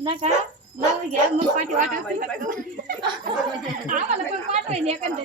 नका घ्या मग पाठी वाटा आम्हाला पण पाठवायला एखाद्या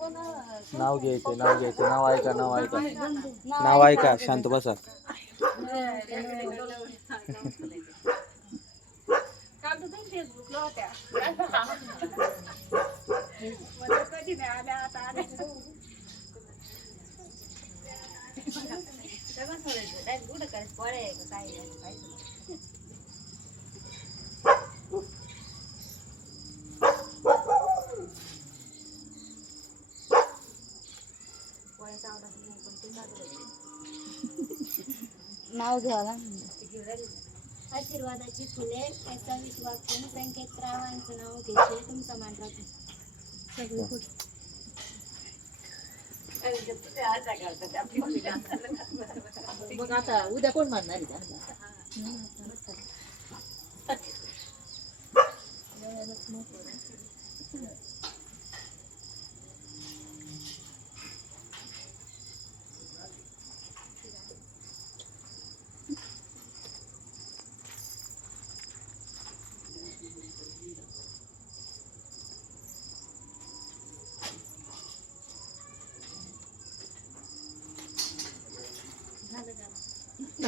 नाव घ्यायचे नाव घ्यायचं. नाव घ्यायचं नाव ऐका नाव ऐका. नाव ऐका शांत बसा. नाव घ्यावा आशीर्वादाची फुले त्याचा विश्वास करून संकेत रावांचं नाव घेते. तुमचं मान राखून मग आता उद्या कोण मारणार आहे?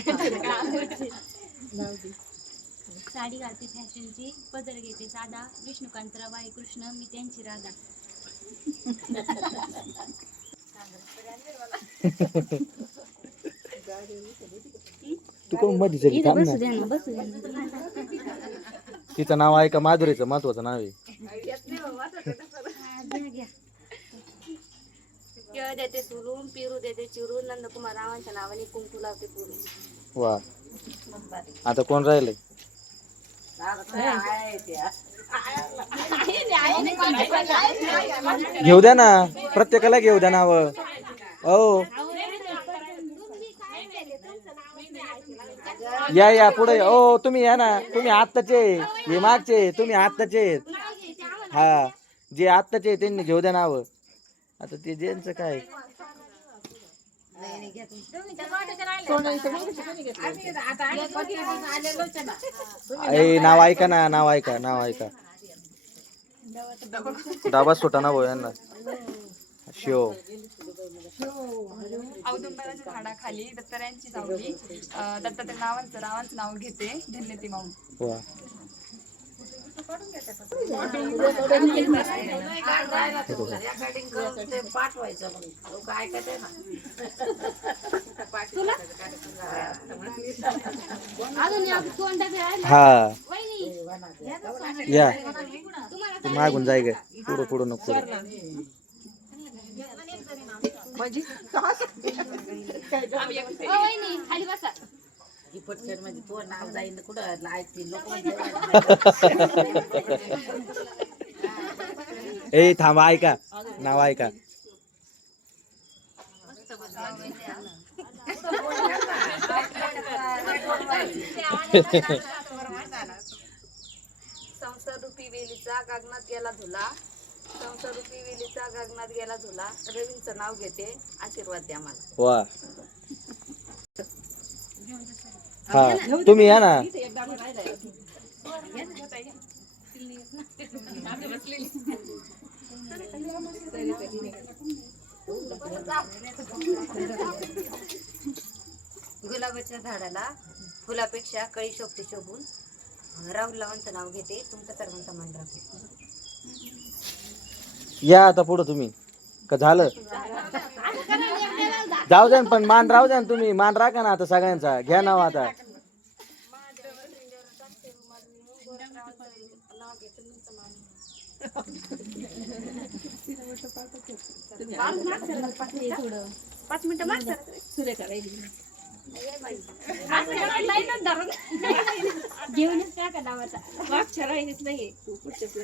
साडी घालते फॅशनची पदर घेते साधा विष्णुकांत रवाई कृष्ण मी त्यांची राधा. तू कोणमध्ये चली थांब ना. द्या ना बसू द्या. ना. तिचं नाव ऐका माधुरीचं? महत्वाचं नाव आहे. देते सुरून पिरू देते चिरून नंदकुमार रावांच्या नावाने कुंकू लावते पुरून वा. आता कोण राहिलंय? घेऊ द्या ना. प्रत्येकाला घेऊ द्या नाव. हो. या या पुढे. ओ तुम्ही या ना. तुम्ही आत्ताचे हे मागचे तुम्ही आत्ताचे हा. जे आत्ताचे त्यांनी घेऊ द्या नाव. आता ते ज्यांचं काय? नाव ऐका ना नाव ऐका नाव ऐका. डाबा सुटा ना भाऊ यांना. शिव औदुंबराच्या झाडाखाली दत्तारायांची सावली दत्तात्रय नावांचं रावांचं नाव घेते. धन्य ती माऊली हा. या. मागून जाय ग. पुढं पुढं नको. म्हणजे ओ वहिनी, खाली बसा ही पटकन म्हणजे तो नाव जाईन कुठं? लायची लोक ए थांबा ऐका. नाव ऐका. संसार रूपी वेलीचा गगनात गेला झुला. संसार रूपी वेलीचा गगनात गेला झुला. रवींचं नाव घेते. आशीर्वाद द्या मला. वा. हा तुम्ही या ना. गुलाबाच्या झाडाला फुलापेक्षा कळी शोभते शोभून. राहुल लावांचं नाव घेते. तुमचं सर्वांचा मान राखते या आता पुढं तुम्ही. का झालं? जाऊ द्या ना, पण मान राहू द्या ना तुम्ही. मान राखा ना आता सगळ्यांचा. घ्या नाव आता. पाच मिनिटं माग सर लाईनच धरून नावाचा मागच्या राहिलीच नाही पुढच्याच